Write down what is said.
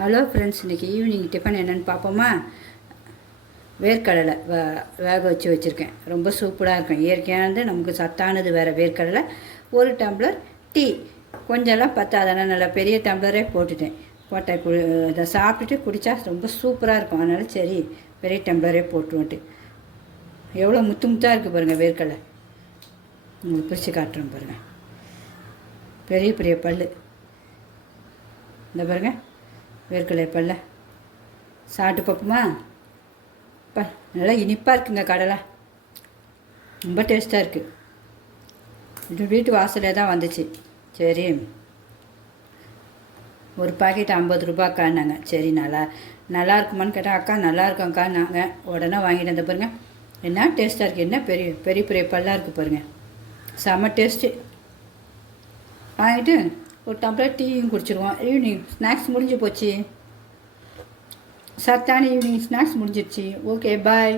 Hello friends, இன்றைக்கி evening tiffin என்னென்னு பார்ப்போமா? வேர்க்கடலை வேக வச்சுருக்கேன். ரொம்ப சூப்பராக இருக்கும். இயற்கையானது, நமக்கு சத்தானது வேறு. வேர்க்கடலை 1 டம்ளர் டீ. கொஞ்சம்லாம் பத்தாதனால் நல்லா பெரிய டம்ளரே போட்டுட்டேன். இதை சாப்பிட்டுட்டு குடித்தா ரொம்ப சூப்பராக இருக்கும். அதனால் சரி பெரிய டம்ளரே போட்டுருவோன்ட்டு. எவ்வளோ முத்து முத்தாக இருக்குது பாருங்கள் வேர்க்கடலை. உங்களுக்கு பிரித்து காட்டுறோம் பாருங்கள். பெரிய பெரிய பல் இந்த பாருங்கள். வேர்க்கடலை பல்ல சாப்பிட்டு பார்ப்போமா? நல்லா இனிப்பாக இருக்குங்க கடலை. ரொம்ப டேஸ்ட்டாக இருக்குது. இது வீட்டு வாசலே தான் வந்துச்சு. சரி, ஒரு பாக்கெட் 50 ரூபாய்க்கானாங்க. சரி, நல்லா இருக்குமான்னு கேட்டால், அக்கா நல்லா இருக்கும்க்கா நாங்கள் உடனே வாங்கிட்டு வந்த பாருங்கள். என்ன டேஸ்ட்டாக இருக்குது. என்ன பெரிய பெரிய பெரிய பல்லாக இருக்குது பாருங்கள். செம்ம டேஸ்ட்டு. வாங்கிட்டு ஒரு டம்ளர் டீயும் குடிச்சிடுவோம். ஈவினிங் ஸ்நாக்ஸ் முடிஞ்சு போச்சு. சத்தான ஈவினிங் ஸ்நாக்ஸ் முடிஞ்சிடுச்சு. ஓகே, பாய்.